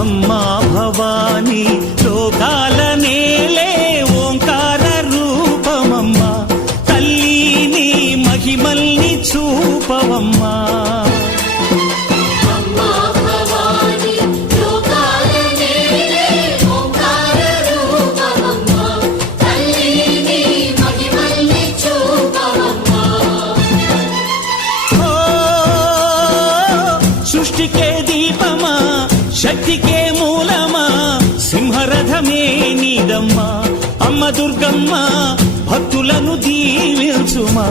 అమ్మా భవానీ లోకాల నేలే ఓంకార రూపమమ్మా తల్లి నీ మహిమల్ని చూపవమ్మా సృష్టికే దీపమా శక్తికే మూలమా సింహరథమే నీదమ్మా అమ్మ దుర్గమ్మ భక్తులను దీవించుమా